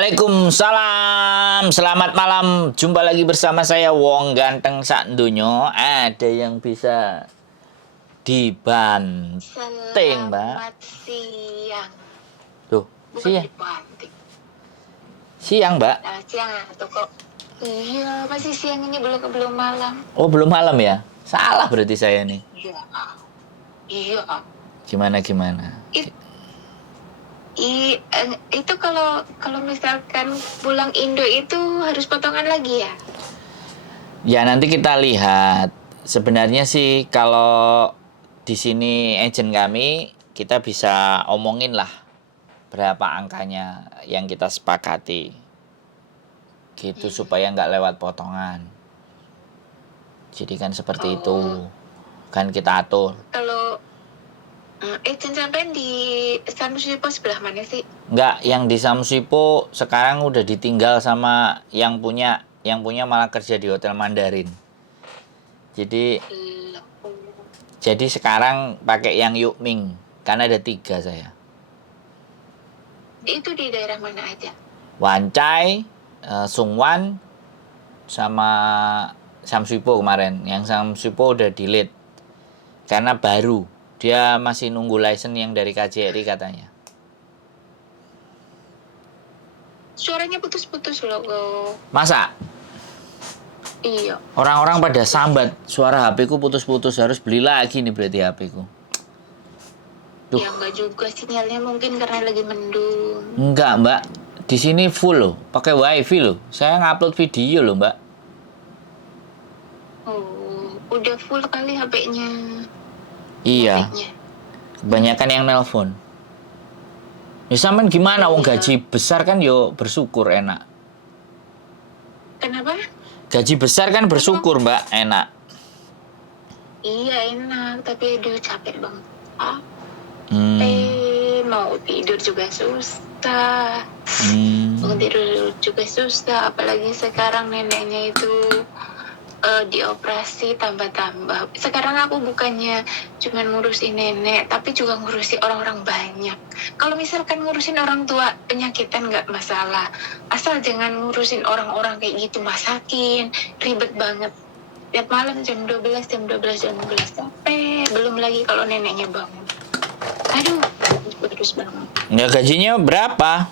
Waalaikumsalam, selamat malam. Jumpa lagi bersama saya Wong Ganteng sak ndonyo. Ada yang bisa dibanting, Mbak? Selamat siang. Tuh, Bukan siang. dibanting. Siang, Mbak. Nah, siang atau kok? Iya, masih siang ini belum malam. Oh, belum malam ya? Salah berarti saya nih. Iya. Iya. Gimana? It, itu kalau misalkan pulang Indo itu harus potongan lagi ya? Ya, nanti kita lihat. Sebenarnya sih kalau di sini agent kami, kita bisa omongin lah berapa angkanya yang kita sepakati. Gitu supaya nggak lewat potongan. Jadi kan seperti itu. Kan kita atur. Kalau agent sampai di Samsipo sebelah mana sih? Nggak, yang di Samsipo sekarang udah ditinggal sama yang punya malah kerja di Hotel Mandarin. Jadi sekarang pakai yang Yukming, karena ada 3 saya. Itu di daerah mana aja? Wancai, Sungwan, sama Samsipo kemarin. Yang Samsipo udah delete karena baru. Dia masih nunggu license yang dari KJRI katanya. Suaranya putus-putus loh. Masa? Iya. Orang-orang pada sambat, suara HP ku putus-putus, harus beli lagi nih berarti HP ku. Duh. Ya enggak juga, sinyalnya mungkin karena lagi mendung. Enggak, Mbak. Di sini full loh, pakai WiFi loh. Saya ngupload video loh, Mbak. Oh, udah full kali HP-nya. Iya. Kebanyakan yang nelpon. Ya sampean gimana? Wong gaji besar kan yo bersyukur enak. Kenapa? Gaji besar kan bersyukur, Mbak, enak. Iya enak, tapi aduh capek banget. Mau tidur juga susah. Mau tidur juga susah, apalagi sekarang neneknya itu dioperasi tambah-tambah. Sekarang aku bukannya cuma ngurusin nenek, tapi juga ngurusin orang-orang banyak. Kalau misalkan ngurusin orang tua penyakitan nggak masalah, asal jangan ngurusin orang-orang kayak gitu, masakin, ribet banget. Tiap malam jam 12 sampai belum lagi kalau neneknya bangun. Aduh, terus banget. Ya gajinya berapa?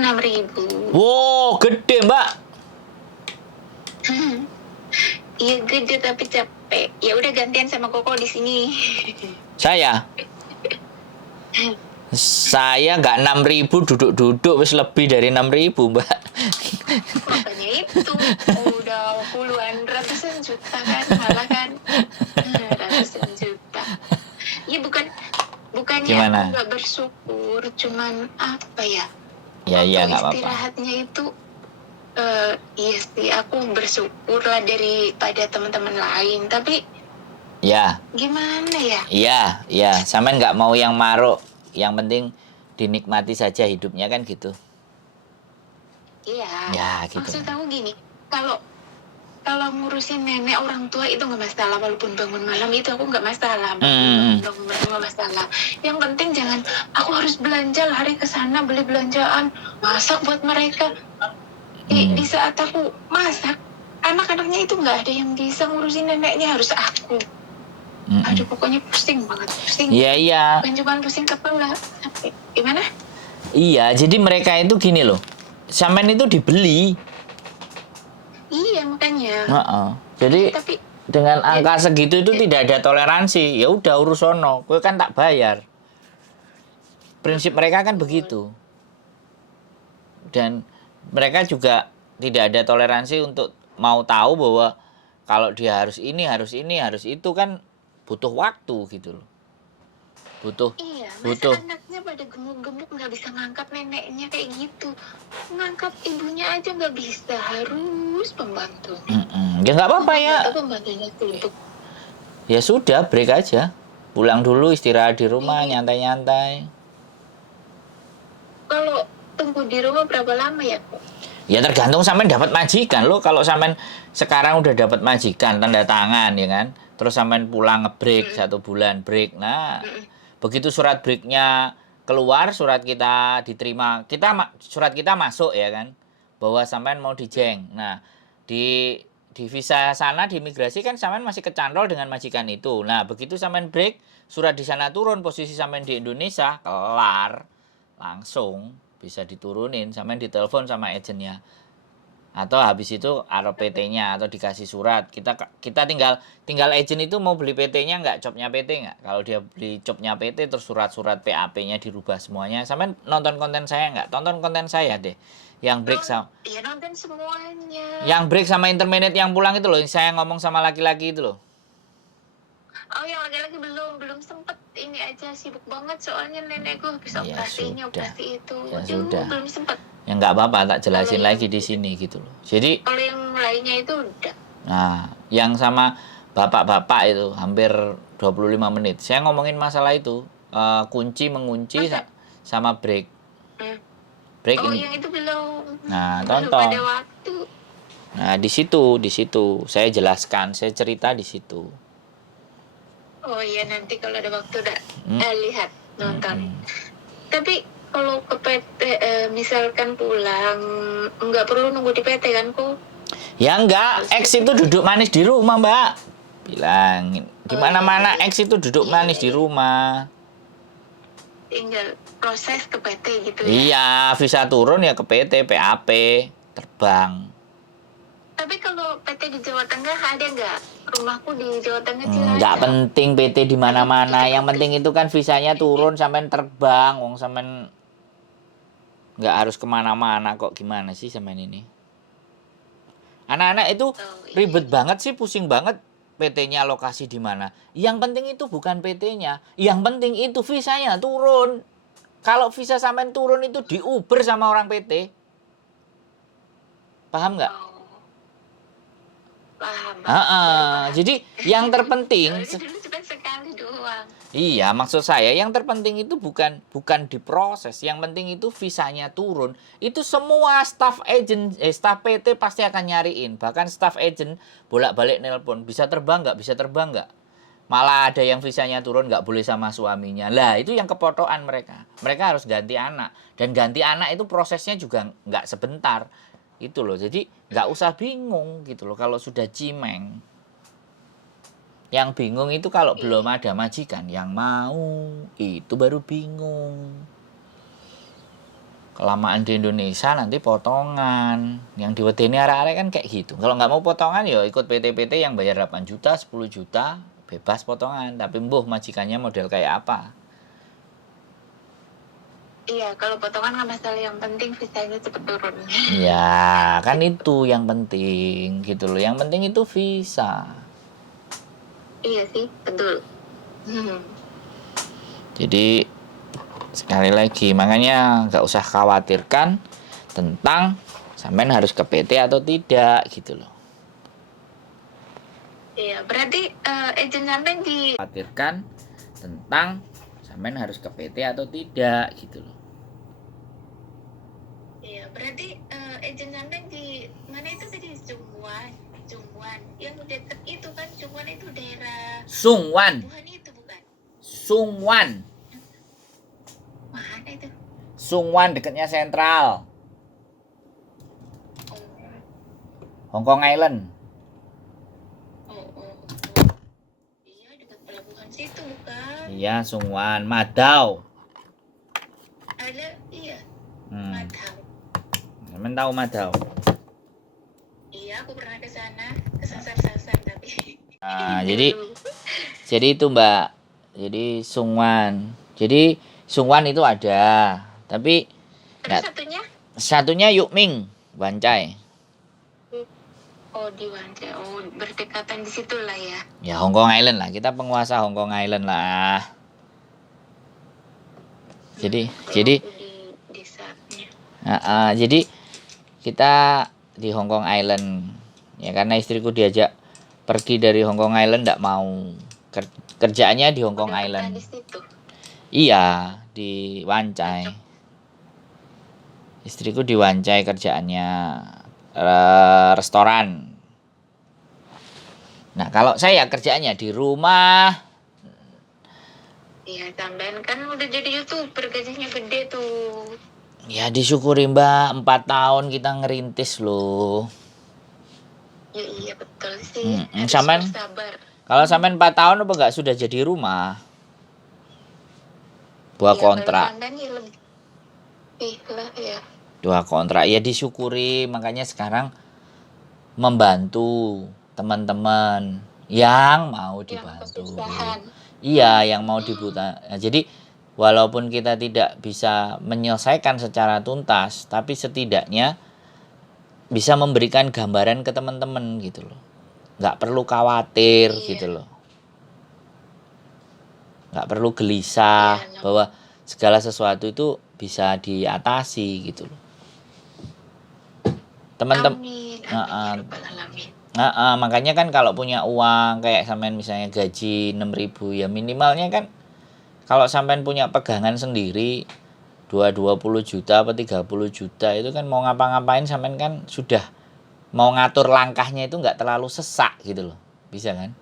6.000. Wow, gede, Mbak. Iya gede tapi capek. Ya udah gantian sama Koko di sini. Saya nggak 6.000 duduk-duduk wis lebih dari 6.000, Mbak. Makanya itu udah ratusan juta kan, malah kan ratusan juta. Ya bukannya Gimana? aku nggak bersyukur, cuman apa ya? Ya iya nggak apa-apa. Istirahatnya itu iya sih, aku bersyukur lah daripada teman-teman lain, tapi Ya. gimana ya? Iya. Sampean nggak mau yang maruk. Yang penting dinikmati saja hidupnya kan gitu. Iya. Ya gitu. Maksud aku gini, kalau ngurusin nenek orang tua itu nggak masalah, walaupun bangun malam itu aku nggak masalah, bangun malam nggak masalah. Yang penting jangan aku harus belanja lari ke sana beli belanjaan, masak buat mereka. Di saat aku masak, anak-anaknya itu nggak ada yang bisa ngurusin neneknya, harus aku. Aduh, pokoknya pusing banget, pusing. Iya. Bukan cuma pusing kepala, tapi gimana? Iya, jadi mereka itu gini loh. Sampean itu dibeli. Iya, makanya. Jadi Tapi dengan angka segitu itu tidak ada toleransi. Ya udah urus sono, kowe kan tak bayar. Prinsip mereka kan begitu. Dan mereka juga tidak ada toleransi untuk mau tahu bahwa kalau dia harus ini, harus itu kan butuh waktu gitu loh. Butuh. Anaknya pada gemuk-gemuk nggak bisa ngangkat neneknya kayak gitu. Ngangkat ibunya aja nggak bisa, harus pembantu. Ya nggak apa-apa ya. Pembantunya sibuk. Ya sudah, break aja. Pulang dulu, istirahat di rumah, nyantai-nyantai. Kalau tunggu di rumah berapa lama ya, Kok? Ya tergantung sampean dapat majikan loh. Kalau sampean sekarang udah dapat majikan tanda tangan ya kan. Terus sampean pulang nge-break 1 bulan break. Nah, begitu surat breaknya keluar, surat kita diterima, surat kita masuk ya kan, bahwa sampean mau dijeng. Nah, di visa sana di imigrasi kan sampean masih kecantol dengan majikan itu. Nah, begitu sampean break, surat di sana turun, posisi sampean di Indonesia, kelar. Langsung bisa diturunin, sampean ditelepon sama agennya. Atau habis itu ada PT-nya atau dikasih surat. Kita tinggal agent itu mau beli PT-nya nggak, copnya PT nggak. Kalau dia beli copnya PT terus surat-surat PAP-nya dirubah semuanya. Sampean nonton konten saya nggak? Tonton konten saya deh. Yang break sama Iya, nonton semuanya. Yang break sama intermediate yang pulang itu loh, yang saya ngomong sama laki-laki itu loh. Oh, yang laki-laki belum sempet, ini aja sibuk banget soalnya nenekku habis Ya operasinya, sudah. operasi itu. Ya Aduh, sudah. belum sempet. Ya nggak apa-apa, tak jelasin Kalau lagi di sini gitu loh. Jadi Kalau yang lainnya itu udah. nah, yang sama bapak-bapak itu hampir 25 menit. Saya ngomongin masalah itu, kunci mengunci sama break. Break Oh, ini. yang itu belum. Nah, Belum tonton. ada waktu. Nah, di situ saya jelaskan, saya cerita di situ. Oh iya, nanti kalau ada waktu lihat, nonton. Hmm. Tapi kalau ke PT, misalkan pulang, nggak perlu nunggu di PT kan, kok? Ya enggak, X itu duduk manis di rumah, Mbak. Bilangin. Di mana-mana X itu duduk manis di rumah. Tinggal proses ke PT gitu ya. Iya, visa turun ya ke PT, PAP, terbang. Tapi kalau PT di Jawa Tengah ada nggak? Rumahku di Jawa Tengah sih Nggak ada. penting PT di mana-mana. Yang penting itu kan visanya turun sampai terbang. Wong sampean nggak harus kemana-mana kok. Gimana sih sampean ini? Anak-anak itu ribet banget sih, pusing banget. PT-nya lokasi di mana? Yang penting itu bukan PT-nya. Yang penting itu visanya turun. Kalau visa sampean turun itu diuber sama orang PT. Paham nggak? Paham. Jadi yang terpenting Dulu cuma sekali doang. iya, maksud saya yang terpenting itu bukan diproses, yang penting itu visanya turun. Itu semua staff PT pasti akan nyariin, bahkan staff agent bolak-balik nelpon, bisa terbang nggak? Malah ada yang visanya turun nggak boleh sama suaminya. Lah, itu yang kepotokan mereka. Mereka harus ganti anak, dan ganti anak itu prosesnya juga nggak sebentar. Itu loh. Jadi nggak usah bingung gitu loh kalau sudah cimeng. Yang bingung itu kalau belum ada majikan yang mau, itu baru bingung. Kelamaan di Indonesia nanti potongan. Yang diwedeni arek-arek kan kayak gitu. Kalau nggak mau potongan ya ikut PT-PT yang bayar 8 juta, 10 juta, bebas potongan. Tapi mbuh majikannya model kayak apa? Iya, kalau potongan nggak masalah, yang penting visanya cepet turun. Ya, kan itu yang penting gitu loh. Yang penting itu visa. Iya sih, betul. Jadi sekali lagi, makanya nggak usah khawatirkan tentang sampean harus ke PT atau tidak gitu loh. Iya, berarti agent sampean Khawatirkan tentang sampean harus ke PT atau tidak gitu loh. Iya, berarti agent sampean di mana itu tadi? Jungwan. Yang deket itu kan, Jungwan itu daerah Sungwan. Wuhan itu bukan? Sungwan. Mana itu? Sungwan dekatnya Sentral. Oh. Hong Kong Island. Oh. Iya, dekat pelabuhan situ bukan? Iya, Sungwan, Madau. Ada, iya. Madau. Sampean tahu Madau? Iya, aku pernah ke sana, kesasar-sasar tapi. Nah, jadi itu Mbak. Jadi Sungwan itu ada, tapi Terus satunya Yukming, Wancai. Oh, di Wancai. Oh, berdekatan di situ lah ya. Ya Hong Kong Island lah, kita penguasa Hong Kong Island lah. Jadi di desanya. jadi kita di Hong Kong Island ya, karena istriku diajak pergi dari Hong Kong Island nggak mau, kerjaannya di Hong Kong Island. Di situ. Iya, di Wancai. Istriku di Wancai kerjaannya restoran. Nah, kalau saya kerjaannya di rumah Iya, sampean kan udah jadi YouTuber, gajinya gede tuh. Ya disyukuri Mbak, 4 tahun kita ngerintis loh. Ya iya betul sih, harus Sampean bersabar. kalau sampean 4 tahun apa nggak sudah jadi rumah? Dua Iya, kalau kontrak. sampean ya lebih lah ya. 2 kontrak. Ya disyukuri, makanya sekarang membantu teman-teman yang mau Yang dibantu. kesusahan. Iya, yang mau dibuta. Nah, jadi walaupun kita tidak bisa menyelesaikan secara tuntas, tapi setidaknya bisa memberikan gambaran ke teman-teman gitu loh. Nggak perlu khawatir Iya. gitu loh. Nggak perlu gelisah Iya, bahwa segala sesuatu itu bisa diatasi gitu loh. Teman-teman, Amin, amin, ya rabbal alamin. makanya kan kalau punya uang kayak sampean misalnya gaji 6.000 ya minimalnya kan kalau sampean punya pegangan sendiri 20 juta atau 30 juta itu kan mau ngapa-ngapain sampean kan sudah mau ngatur langkahnya itu nggak terlalu sesak gitu loh. Bisa kan?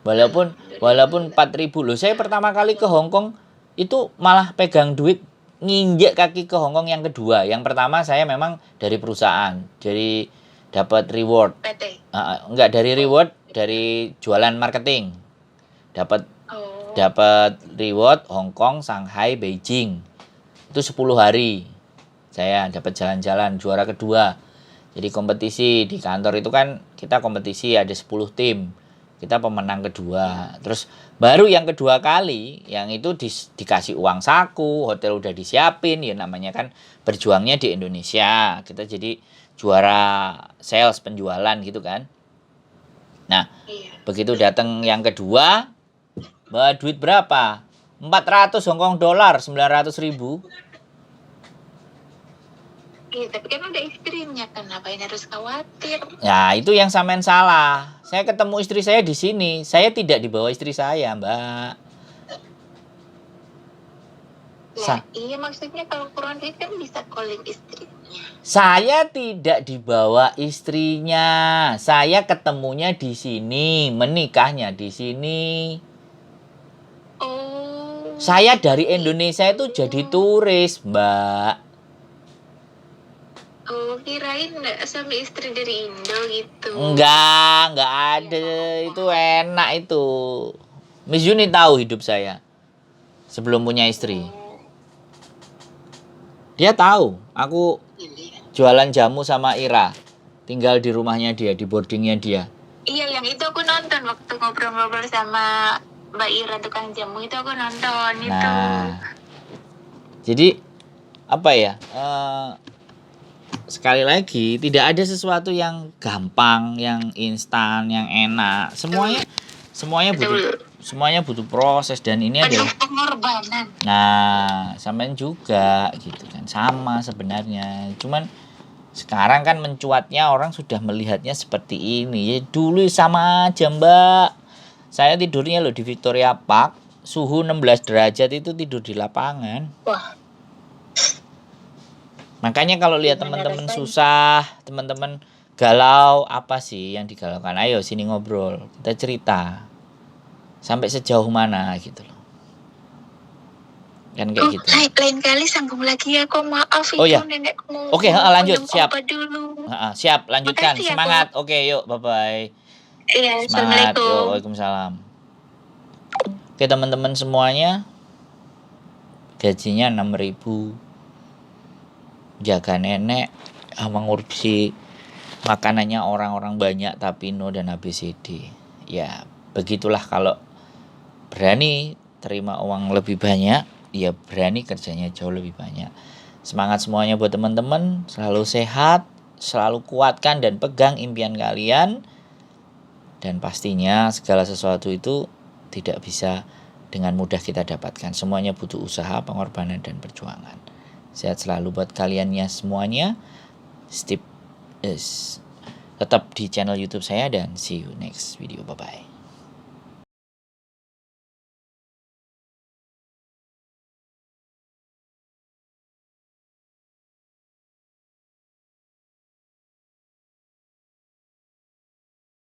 Walaupun 4.000 loh. Saya pertama kali ke Hong Kong itu malah pegang duit nginjek kaki ke Hong Kong yang kedua. Yang pertama saya memang dari perusahaan, jadi dapat reward. PT. Enggak dari reward, dari jualan marketing. Dapat Oh, reward Hong Kong, Shanghai, Beijing. Itu 10 hari. Saya dapat jalan-jalan juara kedua. Jadi kompetisi di kantor itu kan kita kompetisi ada 10 tim. Kita pemenang kedua. Terus baru yang kedua kali yang itu dikasih uang saku, hotel udah disiapin, ya namanya kan berjuangnya di Indonesia. Kita jadi juara sales penjualan gitu kan. Nah, iya. begitu datang yang kedua, bawa duit berapa? 400 Hong Kong dolar, 900.000. Iya, tapi kan udah istrinya, kenapa ini harus khawatir? Ya, itu yang sampean salah. Saya ketemu istri saya di sini. Saya tidak dibawa istri saya, Mbak. Lah, iya maksudnya kalau kurang duit kan bisa calling istrinya. Saya tidak dibawa istrinya. Saya ketemunya di sini, menikahnya di sini. Oh. Saya dari Indonesia itu jadi turis, Mbak. Oh, kirain suami istri dari Indo gitu. Enggak ada. Itu enak itu. Miss Yuni tahu hidup saya sebelum punya istri. Dia tahu, aku jualan jamu sama Ira. Tinggal di rumahnya dia, di boardingnya dia. Iya, yang itu aku nonton waktu ngobrol-ngobrol sama Mbak Ira tukang jamu itu aku nonton itu. Nah, jadi apa ya? Sekali lagi tidak ada sesuatu yang gampang, yang instan, yang enak. Semuanya butuh proses dan ini Penuh adalah pengorbanan. Nah, sampean juga gitu kan. Sama sebenarnya. Cuman sekarang kan mencuatnya orang sudah melihatnya seperti ini. Ya dulu sama aja, Mbak. Saya tidurnya loh di Victoria Park, suhu 16 derajat itu tidur di lapangan. Wah. Makanya kalau lihat teman-teman susah, teman-teman galau, apa sih yang digalaukan? Ayo sini ngobrol, kita cerita. Sampai sejauh mana gitu loh. Kan kayak gitu. Hai, lain kali sambung lagi ya, kok maaf Oh, itu ya. nenekmu. Oke, lanjut, siap. Dulu. Siap, lanjutkan. Makasih ya, Semangat. Oke, yuk, bye-bye. Iya, Semangat. Assalamualaikum. Yuk, waalaikumsalam. Oke, teman-teman semuanya. Gajinya 6.000. Jaga nenek, mengurusi makanannya orang-orang banyak tapi no dan ABCD. Ya, begitulah kalau berani terima uang lebih banyak, ya berani kerjanya jauh lebih banyak. Semangat semuanya buat teman-teman, selalu sehat, selalu kuatkan dan pegang impian kalian. Dan pastinya segala sesuatu itu tidak bisa dengan mudah kita dapatkan. Semuanya butuh usaha, pengorbanan dan perjuangan. Sehat selalu buat kaliannya semuanya. Tetap di channel YouTube saya dan see you next video. Bye bye.